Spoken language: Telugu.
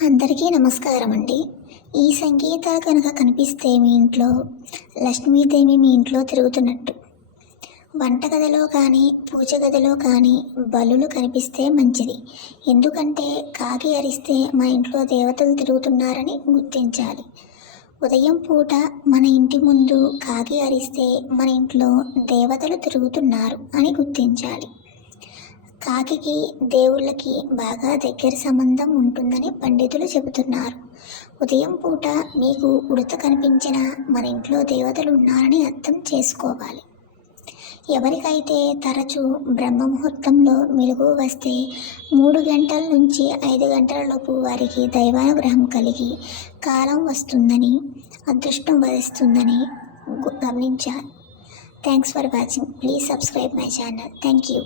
అందరికీ నమస్కారం అండి. ఈ సంకేతాలు కనుక కనిపిస్తే మీ ఇంట్లో లక్ష్మీదేవి మీ ఇంట్లో తిరుగుతున్నట్టు. వంటగదిలో కానీ, పూజ గదిలో కానీ బలులు కనిపిస్తే మంచిది. ఎందుకంటే కాకి అరిస్తే మా ఇంట్లో దేవతలు తిరుగుతున్నారని గుర్తించాలి. ఉదయం పూట మన ఇంటి ముందు కాకి అరిస్తే మన ఇంట్లో దేవతలు తిరుగుతున్నారు అని గుర్తించాలి. కాకికి దేవుళ్ళకి బాగా దగ్గర సంబంధం ఉంటుందని పండితులు చెబుతున్నారు. ఉదయం పూట మీకు ఉడత కనిపించినా మన ఇంట్లో దేవతలు ఉన్నారని అర్థం చేసుకోవాలి. ఎవరికైతే తరచూ బ్రహ్మముహూర్తంలో మెలుగు వస్తే 3 గంటల నుంచి 5 గంటల లోపు వారికి దైవానుగ్రహం కలిగి కాలం వస్తుందని, అదృష్టం వరిస్తుందని గమనించాలి. Thanks for watching. Please subscribe my channel. Thank you.